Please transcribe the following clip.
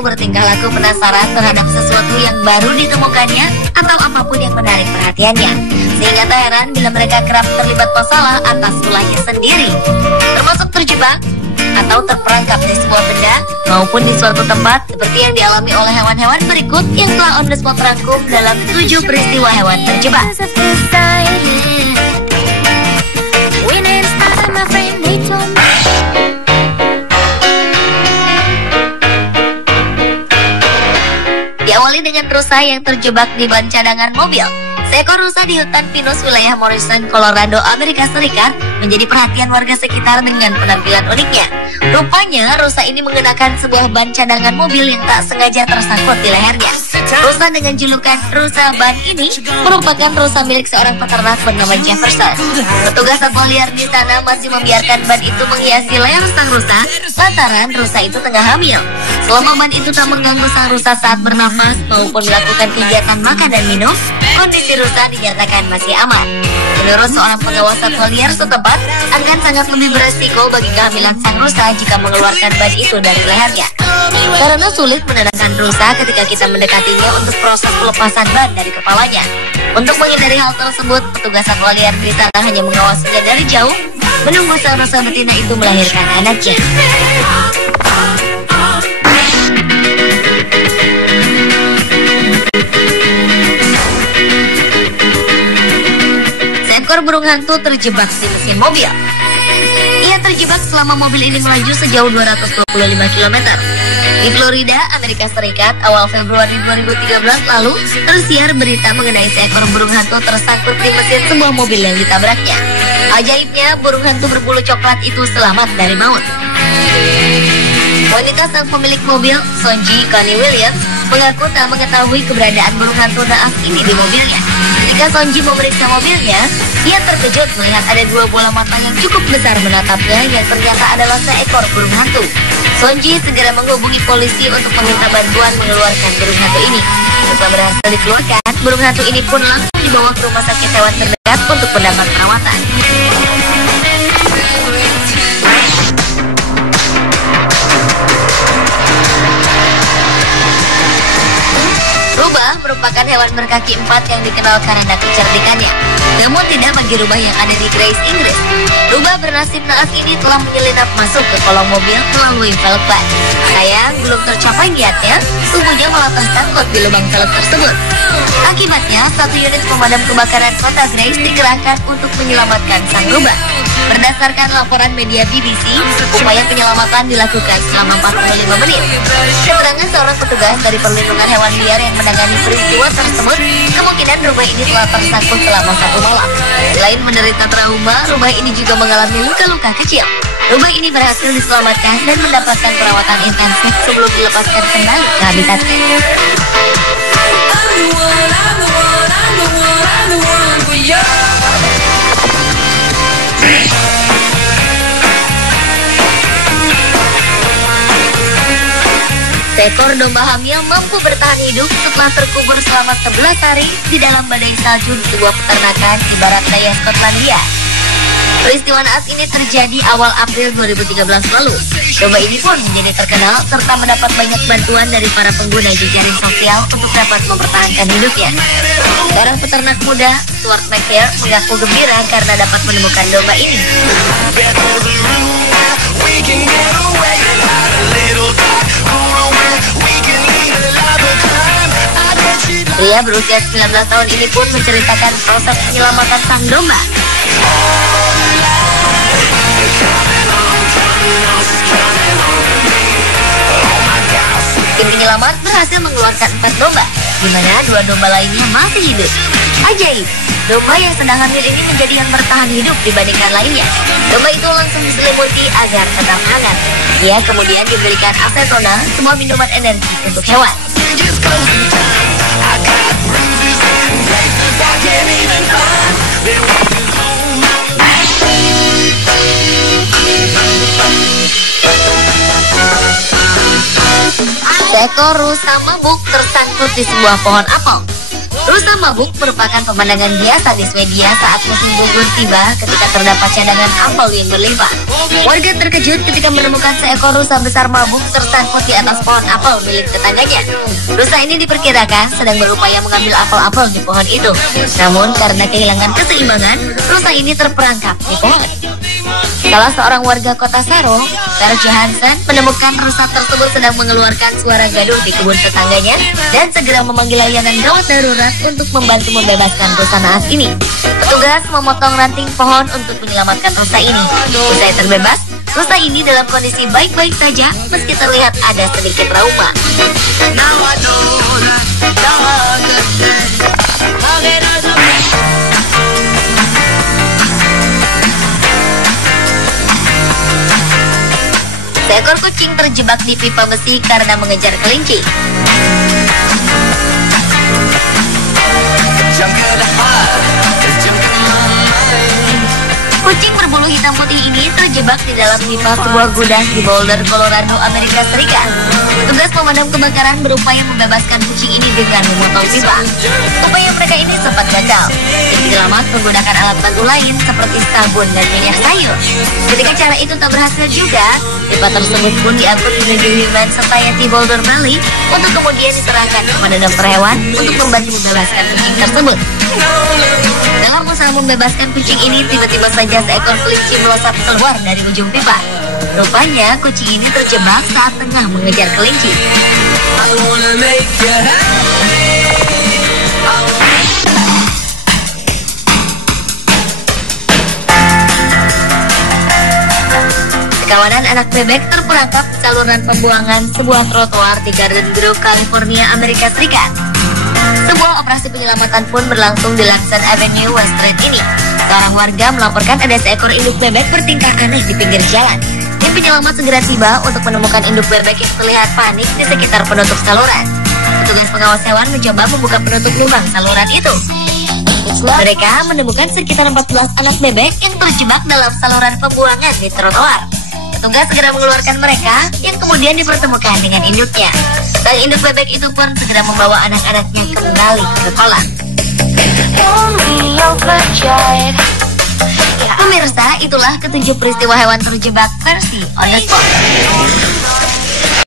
selalu bertingkah laku penasaran terhadap sesuatu yang baru ditemukannya atau apapun yang menarik perhatiannya. Sehingga tak heran bila mereka kerap terlibat masalah atas ulahnya sendiri, termasuk terjebak atau terperangkap di sebuah benda maupun di suatu tempat seperti yang dialami oleh hewan-hewan berikut yang telah on the spot rangkum dalam 7 peristiwa hewan terjebak. Diawali dengan rusa yang terjebak di ban cadangan mobil. Seekor rusa di hutan pinus wilayah Morrison, Colorado, Amerika Serikat menjadi perhatian warga sekitar dengan penampilan uniknya. Rupanya rusa ini mengenakan sebuah ban cadangan mobil yang tak sengaja tersangkut di lehernya. Rusa dengan julukan rusa ban ini merupakan rusa milik seorang peternak bernama Jefferson. Petugas satwa liar di sana masih membiarkan ban itu menghiasi leher sang rusa lantaran rusa itu tengah hamil. Selama ban itu tak mengganggu sang rusa saat bernafas maupun melakukan kegiatan makan dan minum, kondisi rusa dinyatakan masih aman. Menurut seorang pengawas satwa liar setempat, akan sangat lebih beresiko bagi kehamilan sang rusa jika mengeluarkan ban itu dari lehernya. Karena sulit menenangkan rusa ketika kita mendekatinya untuk proses pelepasan ban dari kepalanya. Untuk menghindari hal tersebut, petugas satwa liar di sana hanya mengawasinya dari jauh, menunggu sang rusa betina itu melahirkan anaknya. Seekor burung hantu terjebak di mesin mobil. Ia terjebak selama mobil ini melaju sejauh 225 km. Di Florida, Amerika Serikat, awal Februari 2013 lalu, tersiar berita mengenai seekor burung hantu tersangkut di mesin sebuah mobil yang ditabraknya. Ajaibnya, burung hantu berbulu coklat itu selamat dari maut. Wanita sang pemilik mobil, Sonji Connie Williams, mengaku tak mengetahui keberadaan burung hantu naas ini di mobilnya. Ketika Sonji memeriksa mobilnya, ia terkejut melihat ada 2 bola mata yang cukup besar menatapnya yang ternyata adalah seekor burung hantu. Sonji segera menghubungi polisi untuk meminta bantuan mengeluarkan burung hantu ini. Setelah berhasil dikeluarkan, burung hantu ini pun langsung dibawa ke rumah sakit hewan terdekat untuk mendapat perawatan. Rubah merupakan hewan berkaki 4 yang dikenal karena kecerdikannya. Namun tidak bagi rubah yang ada di Grace, Inggris. Rubah bernasib naas ini telah menyelinap masuk ke kolong mobil melalui velg ban. Sayang, belum tercapai niatnya, tubuhnya malah tersangkut di lubang velg tersebut. Akibatnya, 1 unit pemadam kebakaran kota Grace dikerahkan untuk menyelamatkan sang rubah. Berdasarkan laporan media BBC, upaya penyelamatan dilakukan selama 45 menit. Keterangan seorang petugas dari perlindungan hewan liar yang menangani peristiwa tersebut, kemungkinan rubah ini telah tersangkut selama 1 malam. Selain menderita trauma, rubah ini juga mengalami luka-luka kecil. Rubah ini berhasil diselamatkan dan mendapatkan perawatan intensif sebelum dilepaskan kembali ke habitatnya. Seekor domba hamil mampu bertahan hidup setelah terkubur selama 11 hari di dalam badai salju di sebuah peternakan di barat daya Skotlandia. Peristiwa naas ini terjadi awal April 2013 lalu. Domba ini pun menjadi terkenal serta mendapat banyak bantuan dari para pengguna jejaring sosial untuk dapat mempertahankan hidupnya. Seorang peternak muda, Stuart McCare, mengaku gembira karena dapat menemukan domba ini. Pria berusia 19 tahun ini pun menceritakan proses penyelamatan sang domba. Tim penyelamat berhasil mengeluarkan 4 domba, di mana 2 domba lainnya masih hidup. Ajaib, domba yang sedang hamil ini menjadi yang bertahan hidup dibandingkan lainnya. Domba itu langsung diselimuti agar tetap hangat. Ia kemudian diberikan asetona, sebuah minuman energi untuk hewan. Seekor rusa mabuk tersangkut di sebuah pohon apel. Rusa mabuk merupakan pemandangan biasa di Swedia saat musim gugur tiba ketika terdapat cadangan apel yang berlimpah. Warga terkejut ketika menemukan seekor rusa besar mabuk tersangkut di atas pohon apel milik tetangganya. Rusa ini diperkirakan sedang berupaya mengambil apel-apel di pohon itu. Namun karena kehilangan keseimbangan, rusa ini terperangkap di pohon. Salah seorang warga kota Saro, Per Johansson, menemukan rusa tersebut sedang mengeluarkan suara gaduh di kebun tetangganya dan segera memanggil layanan gawat darurat untuk membantu membebaskan rusa naas ini. Petugas memotong ranting pohon untuk menyelamatkan rusa ini. Usai terbebas, rusa ini dalam kondisi baik-baik saja meski terlihat ada sedikit trauma. Seekor kucing terjebak di pipa besi karena mengejar kelinci. Kucing berbulu hitam putih ini terjebak di dalam pipa sebuah gudang di Boulder, Colorado, Amerika Serikat. Petugas pemadam kebakaran berupaya membebaskan kucing ini dengan memotong pipa. Upaya mereka ini sempat gagal. Tim penyelamat menggunakan alat bantu lain seperti sabun dan minyak sayur. Ketika cara itu tak berhasil juga, pipa tersebut pun diangkut menuju Human Society Boulder Valley untuk kemudian diserahkan kepada dokter hewan untuk membantu membebaskan kucing tersebut. Dalam usaha membebaskan kucing ini, tiba-tiba saja seekor kelinci melesat keluar dari ujung pipa. Rupanya kucing ini terjebak saat tengah mengejar kelinci. Kawanan anak bebek terperangkap saluran pembuangan sebuah trotoar di Garden Grove, California, Amerika Serikat. Sebuah operasi penyelamatan pun berlangsung di Lanson Avenue, West Street ini. Seorang warga melaporkan ada seekor induk bebek bertingkah aneh di pinggir jalan. Tim penyelamat segera tiba untuk menemukan induk bebek yang terlihat panik di sekitar penutup saluran. Petugas pengawas hewan mencoba membuka penutup lubang saluran itu. Mereka menemukan sekitar 14 anak bebek yang terjebak dalam saluran pembuangan di trotoar. Petugas segera mengeluarkan mereka yang kemudian dipertemukan dengan induknya. Sang induk bebek itu pun segera membawa anak-anaknya kembali ke kolam. Pemirsa, itulah ketujuh peristiwa hewan terjebak versi on the spot.